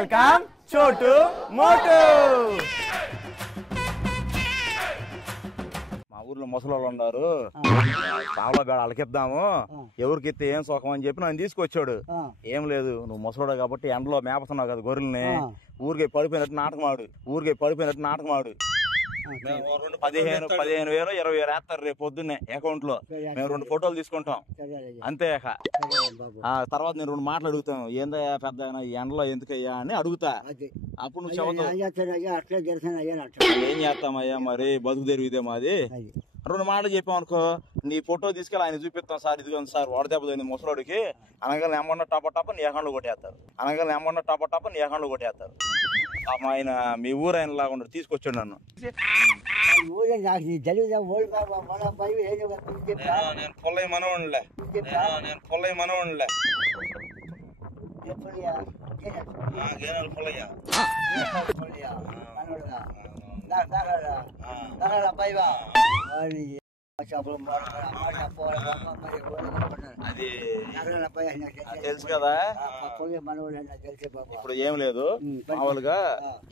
Welcome చోటు మోటు. మా ఊర్లో ముసలోళ్ళు ఉన్నారు, పావుల బేడ అలకిద్దాము, ఎవరికిస్తే ఏం సుఖం అని చెప్పి నన్ను తీసుకొచ్చాడు. ఏం లేదు, నువ్వు ముసలోడు కాబట్టి ఎండలో మేపుతున్నావు కదా గొర్రెల్ని, ఊరికే పడిపోయినట్టు నాటకం ఆడు. 15,000 20,000 వేస్తారు రేపు పొద్దున్నే అకౌంట్ లో. మేము 2 ఫోటోలు తీసుకుంటాం అంతే. తర్వాత నేను 2 మాటలు అడుగుతాం, ఏందయ్యా పెద్ద ఈ ఎండలో ఎందుకయ్యా అని అడుగుతా. అప్పుడు నువ్వు చెబుతావు ఏం చేస్తామయ్యా మరి బతుకు తెరువుదే మాది. 2 మాటలు చెప్పామనుకో, నీ ఫోటో తీసుకెళ్ళి ఆయన చూపిస్తాం, సార్ ఇదిగోండి సార్ వడదెబ్బ ముసలోడికి అనగా నెమ్మన్న టప నీ అకౌంట్లో కొట్టేస్తారు. ఆయన మీ ఊరు ఆయన లాగా ఉండడు, తీసుకొచ్చాడు నన్ను. నేను పొల్లయ్య మనవుడిలే. గేనాలు పొల్లయ్య అది తెలుసు కదా. ఇప్పుడు ఏం లేదు, మామూలుగా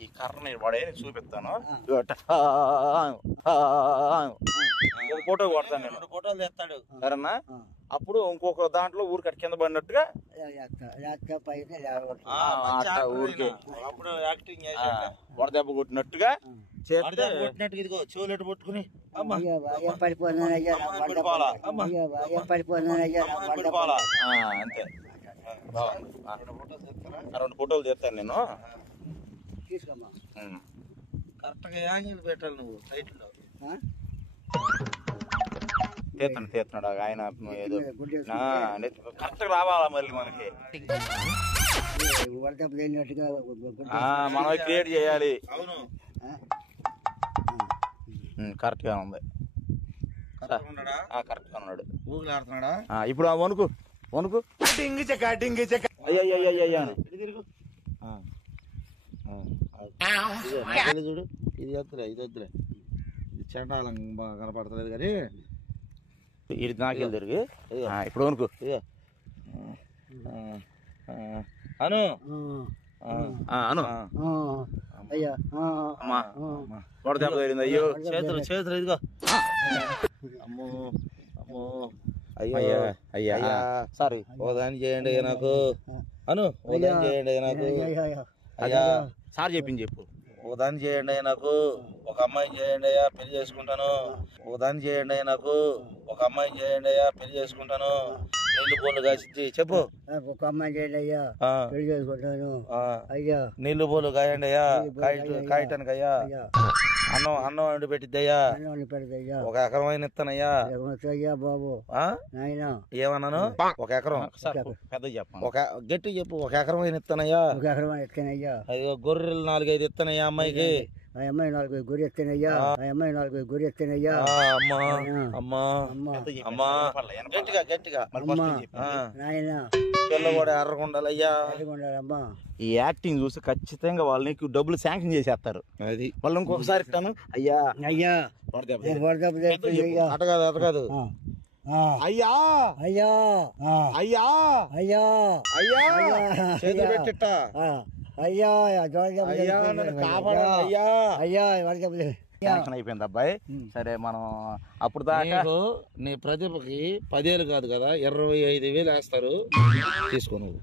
ఈ కర్రని పడే చూపిస్తాను, ఫోటో కొడతాను నేను, 2 ఫోటోలు తెస్తాడు సరేనా. అప్పుడు ఇంకొక దాంట్లో ఊరికి కింద పడినట్టుగా ఊరికే అప్పుడు యాక్టింగ్ వడదెబ్బ కొట్టినట్టుగా ఇదిగో చెవులెట్టు పట్టుకుని అంతే. 2 ఫోటోలు తెస్తాను నేను. కరెక్ట్ గా యాంగిల్ పెట్టాలి నువ్వు సైట్ లో. తీస్తున్నాడు ఆయన, ఏదో కరెక్ట్ గా రావాలా మళ్ళీ మనకి, మనం క్రియేట్ చేయాలి. కరెక్ట్ గా ఉంది, కరెక్ట్ గా ఉన్నాడు. ఇప్పుడు వణుకు అయ్యా చూడు, ఇది వద్దులే ఇది చండాలం కనపడతలేదు కానీ ఇది నాకెళ్ళి తిరిగి. ఇప్పుడు వణుకు అను అను అమ్మా వడదెబ్బ తగిలింది. అయ్యో చేతులు ఇదిగో. అమ్మో అయ్యా అయ్యా సారీ. ఓ దాన్ని చేయండి నాకు అను, ఓ దాన్ని చేయండి నాకు అయ్యా. సార్ చెప్పింది చెప్పు. ఓ దాన్ని చేయండి నాకు, ఒక అమ్మాయిని చేయండి అయ్యా పెళ్లి చేసుకుంటాను. ఓ దాన్ని చేయండి నాకు, ఒక అమ్మాయిని చేయండి అయ్యా పెళ్లి చేసుకుంటాను. నీళ్లు బోళ్ళు కాసి చెప్పు. ఒక అమ్మాయి చేయండి అయ్యా పెళ్లి చేసుకుంటాను అయ్యా. నీళ్లు బోళ్ళు కాయండి అయ్యా కాయటానికి అయ్యా. అన్నం వండి పెట్టిద్దయ్యా. ఒక ఎకరం ఇస్తానయ్యా. అయ్యా బాబు నాయనా ఏమన్నాను? ఒక ఎకరం పెద్ద చెప్పు, ఒక గట్టి చెప్పు. ఒక ఎకరం ఇస్తానయ్యా. ఒక ఎకరం ఎత్తానయ్యా. అయ్యో గొర్రెలు 4-5 ఇస్తానయ్యా అమ్మాయికి. ఆ అమ్మాయి 4 గొర్రె ఎత్తానయ్యా. అమ్మా గట్టిగా గట్టిగా నాయనా పిల్ల కూడా ఎర్రగుండాలయ్యా. అమ్మా ఈ యాక్టింగ్ చూసి ఖచ్చితంగా వాళ్ళని డబ్బులు శాంక్షన్ చేసేస్తారు. అది వాళ్ళు ఇంకొకసారి ఇస్తాను అయ్యా అయ్యా అట కాదు అయ్యా అయ్యా అయ్యా అయ్యా అయ్యా చేతులు పెట్టిట్ట అయ్యా కాపాడయ్యా. అయ్యా శాంక్షన్ అయిపోయింది అబ్బాయి. సరే మనం అప్పుడు దాకా నీ ప్రతిభకి 10,000 కాదు కదా 25,000 వేస్తారు. తీసుకో నువ్వు.